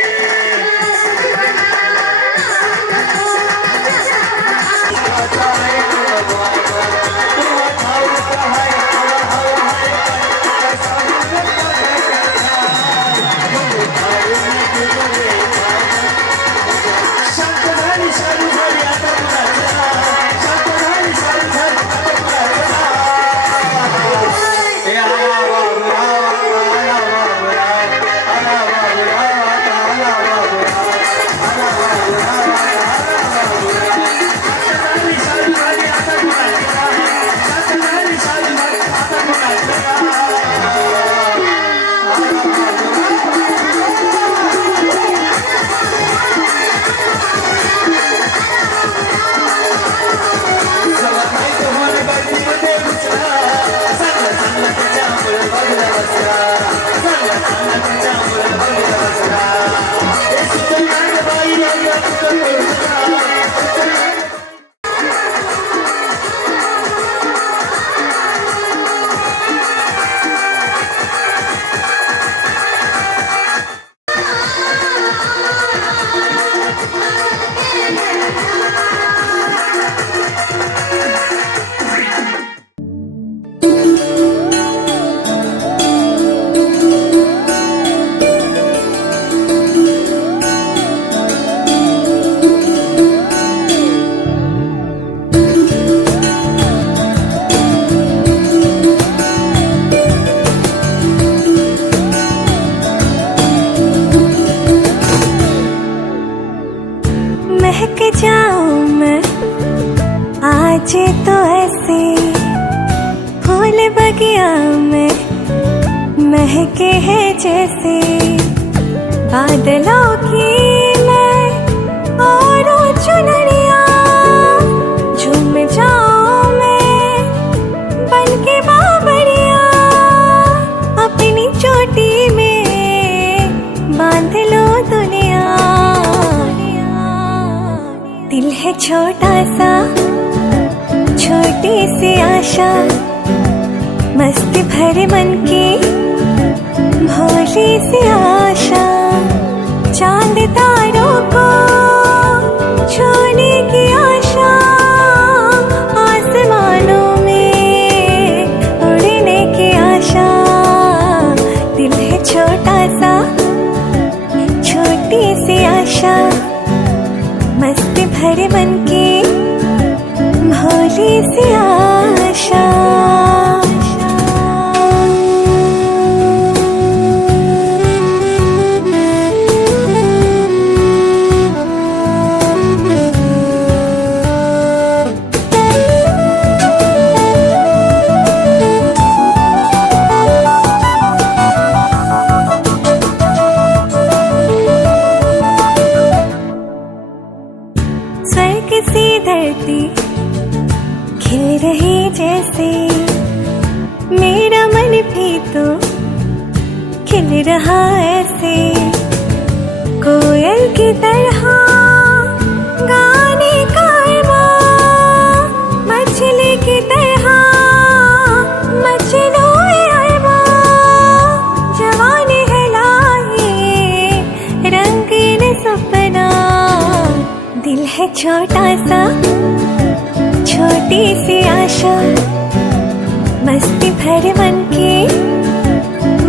दुनिया में महके हैं जैसे बादलों की मैं और चुनरिया झूम जाऊं मैं बन के बाबरिया अपनी चोटी में बांध लो दुनिया। दिल है छोटा सा छोटी सी आशा मस्ती भरे मन की भोली सी आशा चांद तारों को छूने की आशा आसमानों में उड़ने की आशा। दिल है छोटा सा छोटी सी आशा मस्ती भरे मन की भोली सी आशा। स्वर्ग सी धरती खिल रही जैसे मेरा मन भी तो खिल रहा ऐसे कोयल की तरह गाने का अरमान मछली की तरह मछलो अरमान जवानी है लाए रंगीन सपना। दिल है छोटा सा छोटी सी आशा मस्ती भरे मन की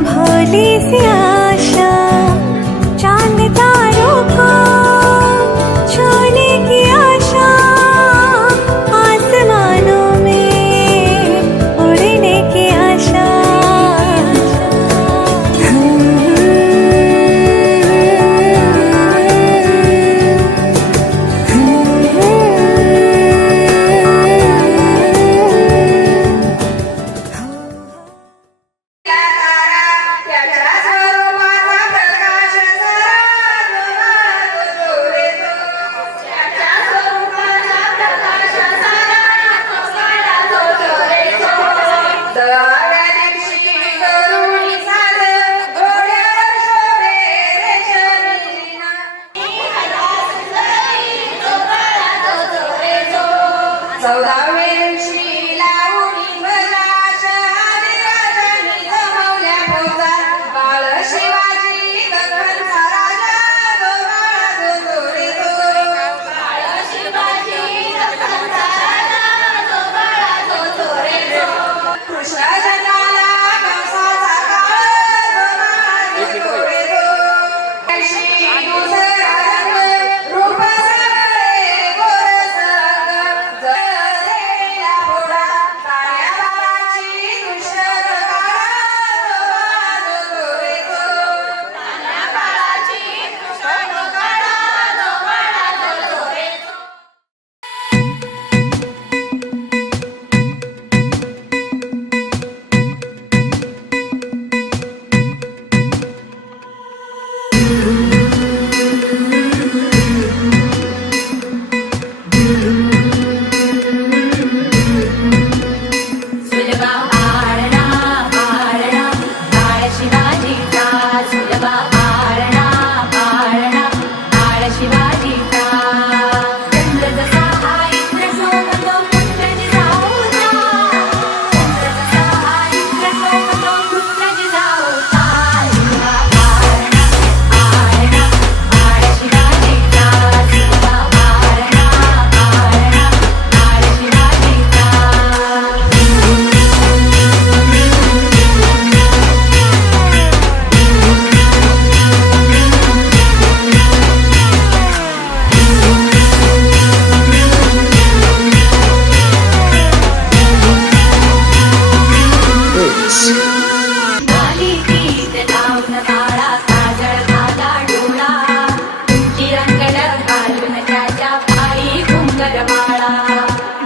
भोली सी आशा चांद तारों को छूने की आशा आसमानों में उड़ने की आशा।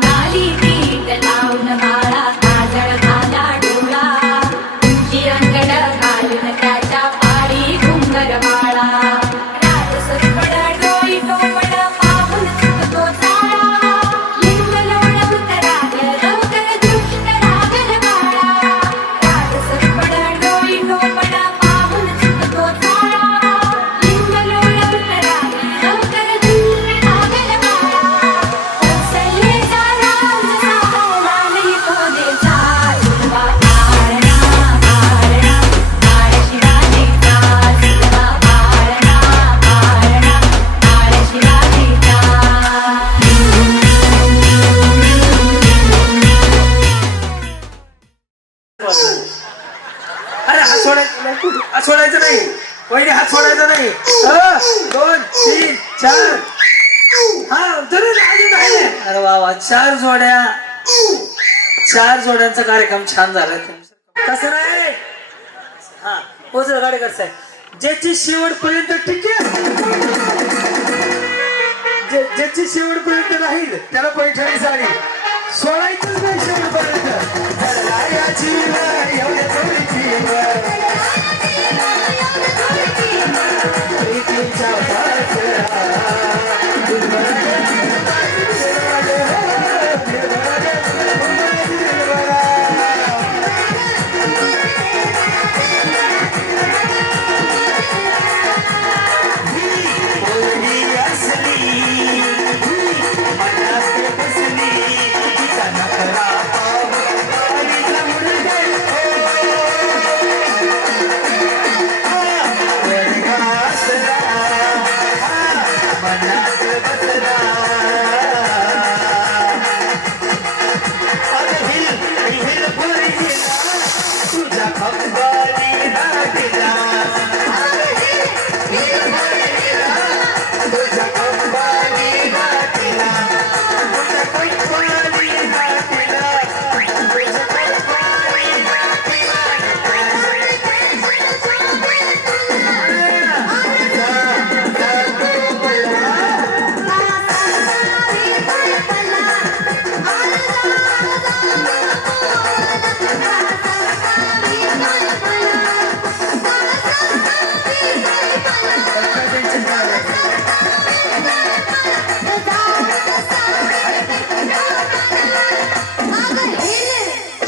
नाली पीठ लावून बाळा काजळ घाला डोळा वाजवलं. अरे हात सोडायचं नाही वहिनी, हात सोडायचा नाही. 2 3 4 हा जरूर अजून राहिले. अरे वा वा, 4 जोड्यांचा कार्यक्रम छान झाला. कसं नाही हा पोचल गाडी कसं आहे, ज्याची शेवटपर्यंत टिकेल, ज्याची शेवटपर्यंत राहील त्याला पैठणी साडी सोडायचंच नाही शेवटपर्यंत.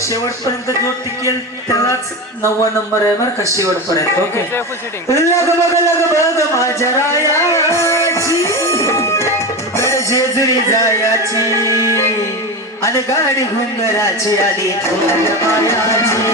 शेवटपर्यंत जो टिकेल त्यालाच 9वा नंबर आहे बरं का शेवटपर्यंत. ओके. लग बग माझ्या रायाची जेजुरी जायाची आणि गाडी घुंगराची आली थोड्या मायाची.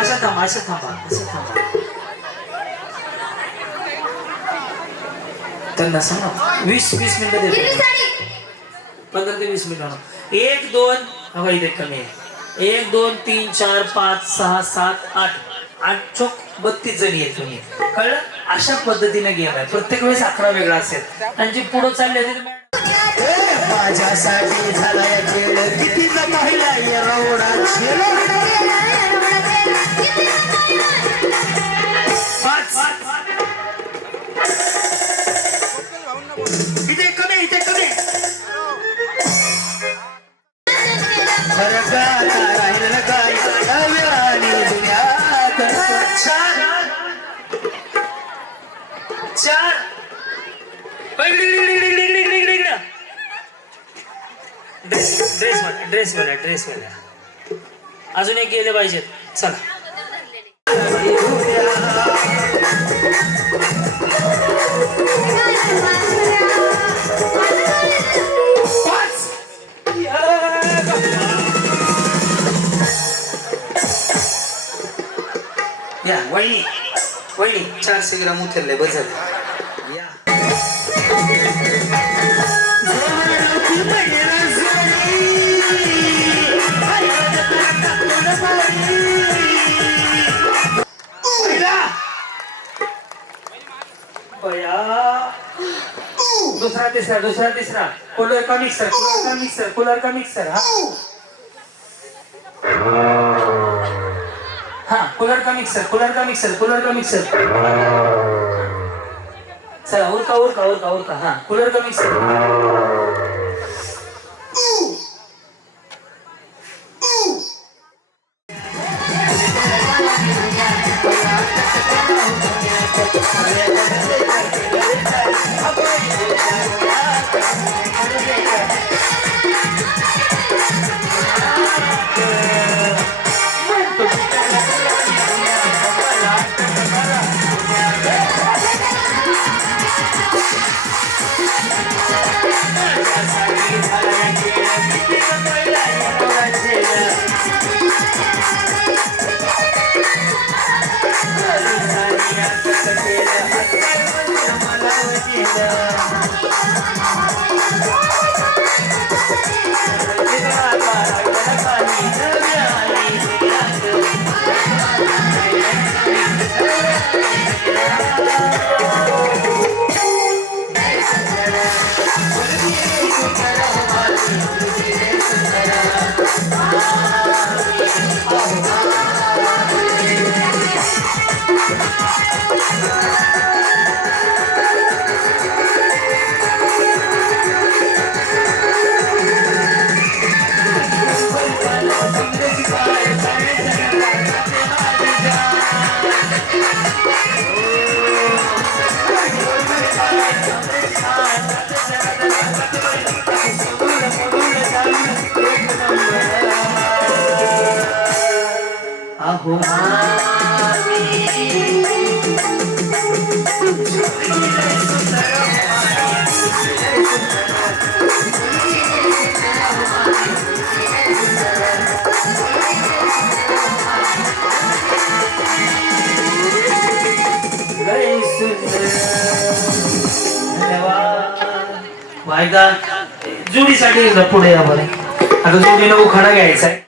अशा थांबा असं थांबा असं थांबा. त्यांना सांगा 20 मिनिटं देतो. 15 ते 20 मिनिटं. 1 2 हवा इथे कमी आहे. 1 2 3 4 5 6 7 8 चोक 32 जणी आहेत तुम्ही. कळलं? अशा पद्धतीने गेम आहे. प्रत्येक वेळेस 11 वेगळा असेल आणि जे पुढे चालले माझ्यासाठी झालाय खेळ किती पाहिला एवढा खेळ. इथे कमी इथे कमी. फरक राहिलं काय आणि दुनियात. 4 ड्रेस वाला अजून एक गेले पाहिजेत. चला या वहिनी वहिनी 400 ग्राम उचलले बस झालं. या दूसरा तीसरा कूलर का मिक्सर हाँ कूलर का मिक्सर चला उरका हाँ कूलर का मिक्सर. जोडीसाठी पुढे या बरं. आता जोडीला उखाणा घ्यायचा आहे.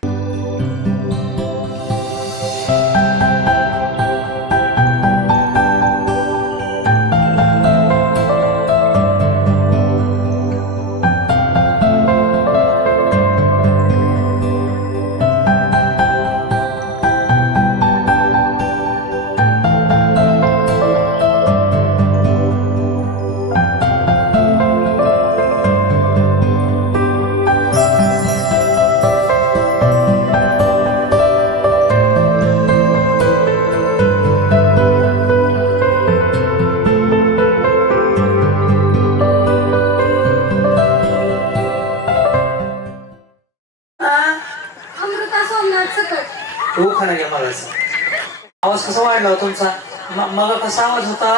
आवाज कसा वाढला तुमचा? मग कसा आवाज होता?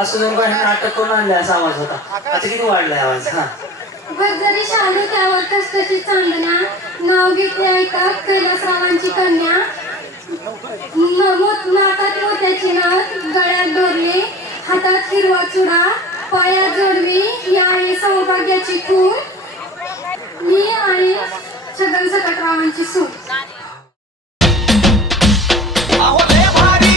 असं जर काही नाटक करून आणले असा आवाज होता. आता किती वाढलाय आवाज? हा जरी शालू त्यावर कष्टाची चांदण्या नाव घेतले ऐका कैलासरावांची कन्या नाकात मोत्याची नाक, गळ्यात दोरली, हातात हिरवा चुडा, पायात जोडवी, ही आहे सौभाग्याची खून. मी आहे छगन सकटरावांची सून. अहो लय भारी,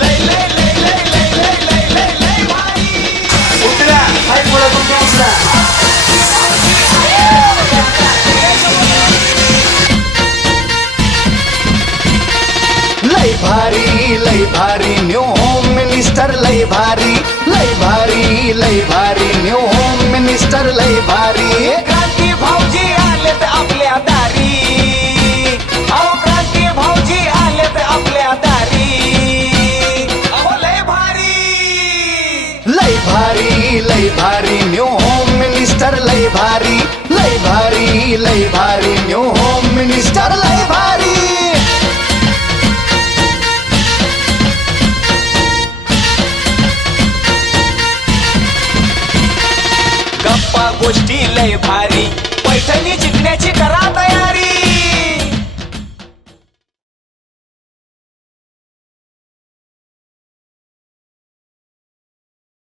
लय लय लय लय लय लय लय लय लय भारी. उतरा हाय पुढे तुमचा उतरा. लय भारी न्यू होम मिनिस्टर लय भारी, लय भारी लय भारी न्यू होम मिनिस्टर लय भारी. क्रांती भाऊजी आलेत आपल्या दारी, अहो क्रांती भाऊजी आलेत आपल्या दारी. अहो लय भारी, लय भारी लय भारी न्यू होम मिनिस्टर लय भारी, लय भारी लय भारी न्यू होम मिनिस्टर लय भारी. गप्पा गोष्टी लय भारी, पैठणी जिंकण्याची करा तयारी.